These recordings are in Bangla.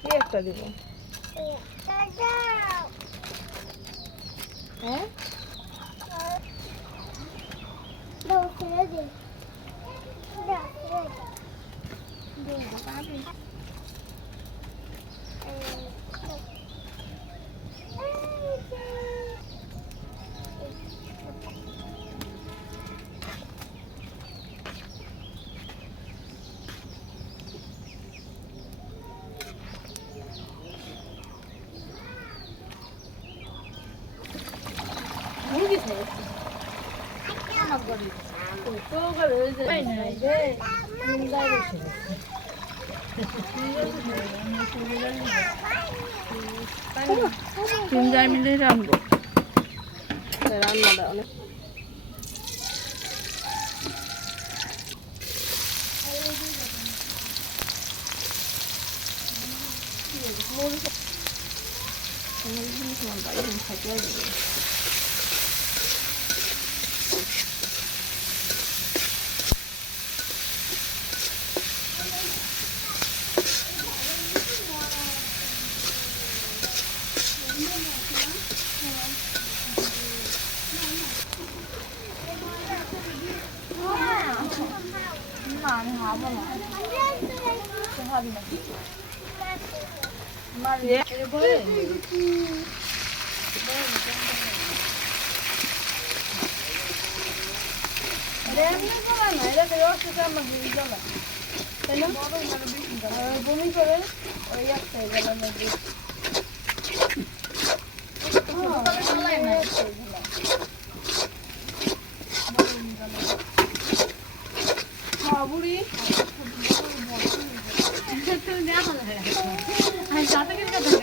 কি একটা দিব? হ্যাঁ? মুরগি খাই আমার ঘরে তো ঘরে ওই যে নাই নাই রে তিন গায়ে বসে তিন চার মিনিট রাখব রান্নাটা অনেক বমি করে ওই একটাই গেলাম হ্যাঁ বুড়ি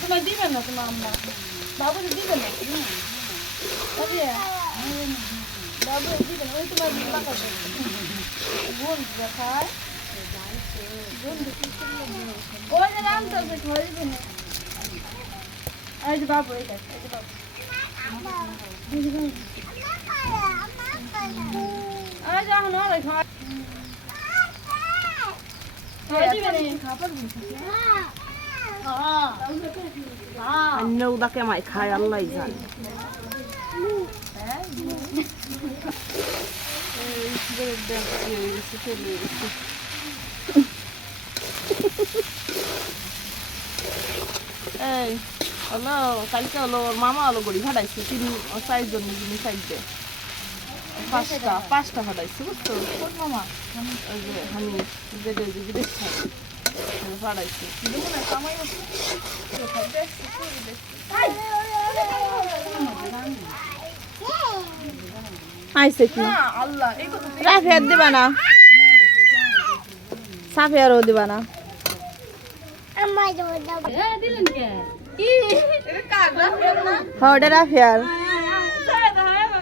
তোমার দিবেন না তোমার আম্মা বাবু দিবেন না বাবু দিবেন ওই তোমার বোন দেখায় যে রাম তো দিবেন না যে বাবু যে বাবু আরে যাও না রে খাওয়া অন্য উদাকে মাই খায় আল্লাহ জানে এই হলো কালকে হলো মামা হলো গড়ি ভাড়াইছে তিন চারজন মিলিয়ে চাইতে পাঁচটা পাঁচটা ভাড়াইছে বুঝছ? মামা ওই যে আমি যেটা ওই যে বিদেশ থাকে ভাড়াইছে আইসে কি? আল্লাহ রাফিয়ার দিবা না। সাফিয়ারও দিবা না। হ্যাঁ ওটা রাফিয়ার।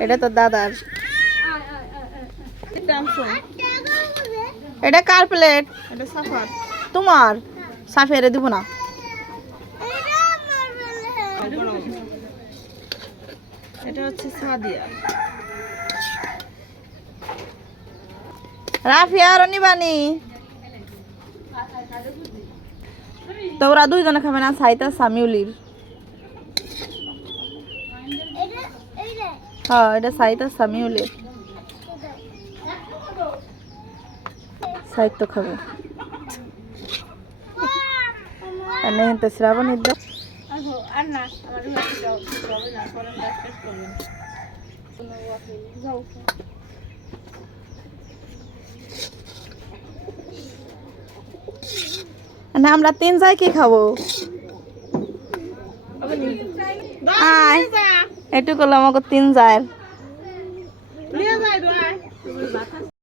এটা তো দাদার। এটা কার প্লেট এটা সাফার। তোমার? সাফিয়ারে দিব না। এটা হচ্ছে সাদিয়া। রাফিয়ারও নিবানি তো ওরা দুইজনে খাবে না সাইতা সামিউলির। হ্যাঁ এটা সাইতা সামিউলির। সাহিত্য খাবে। আর না আমার যাও যাবে না পরে ডাক্তার করবেন যাও না আমরা তিন যাই কি খাব? করলে আমাকে তিন যায়